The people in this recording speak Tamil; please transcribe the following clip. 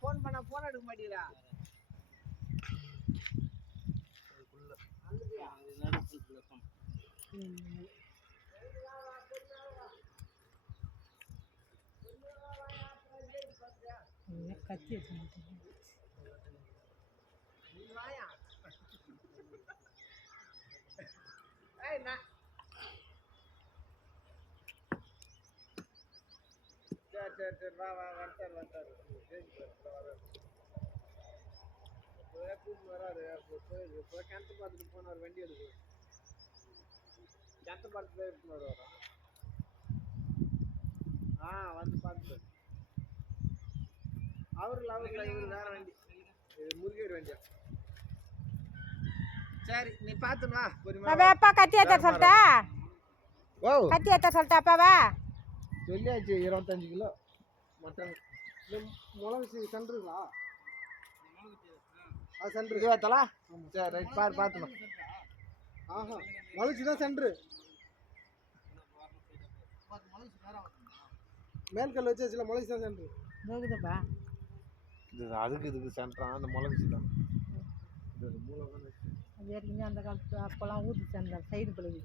ஃபோன் பண்ணா ஃபோன் எடுக்க மாட்டீங்களா? கத்தி சரி வா வந்துட்டாரு கூப்பிட்டு வராரு. கிணத்து பார்த்துட்டு போனார், வண்டி எடுக்கு கிணத்து பார்த்துட்டு எடுத்துன்னு வருவாரா? வந்து பார்த்துட்டு அவரு இவரு வேற வண்டி, முருகேர் வண்டியா. சரி நீ பார்த்துமா அப்பா கத்தி ஏற்ற சொல்லிட்டா? கத்தி ஏற்ற சொல்லிட்டா அப்பாவா? சொல்லியாச்சு 25 கிலோ மட்டன். மிளகு சென்றுங்களா? சென்ட்ரு ஏற்றலா? சரி ரைட் பார்த்துமா. மலைச்சு தான் சென்ட்ரு. மேல்கல் வச்சு மலைச்சு தான் சென்ட்ரு. இருக்குதுப்பா அதுக்கு இதுக்கு சென்ட்ரா அந்த மிளகு தான். ஏற்கனவே அந்த காலத்து அப்போல்லாம் ஊற்றி அந்த சைடு பழகி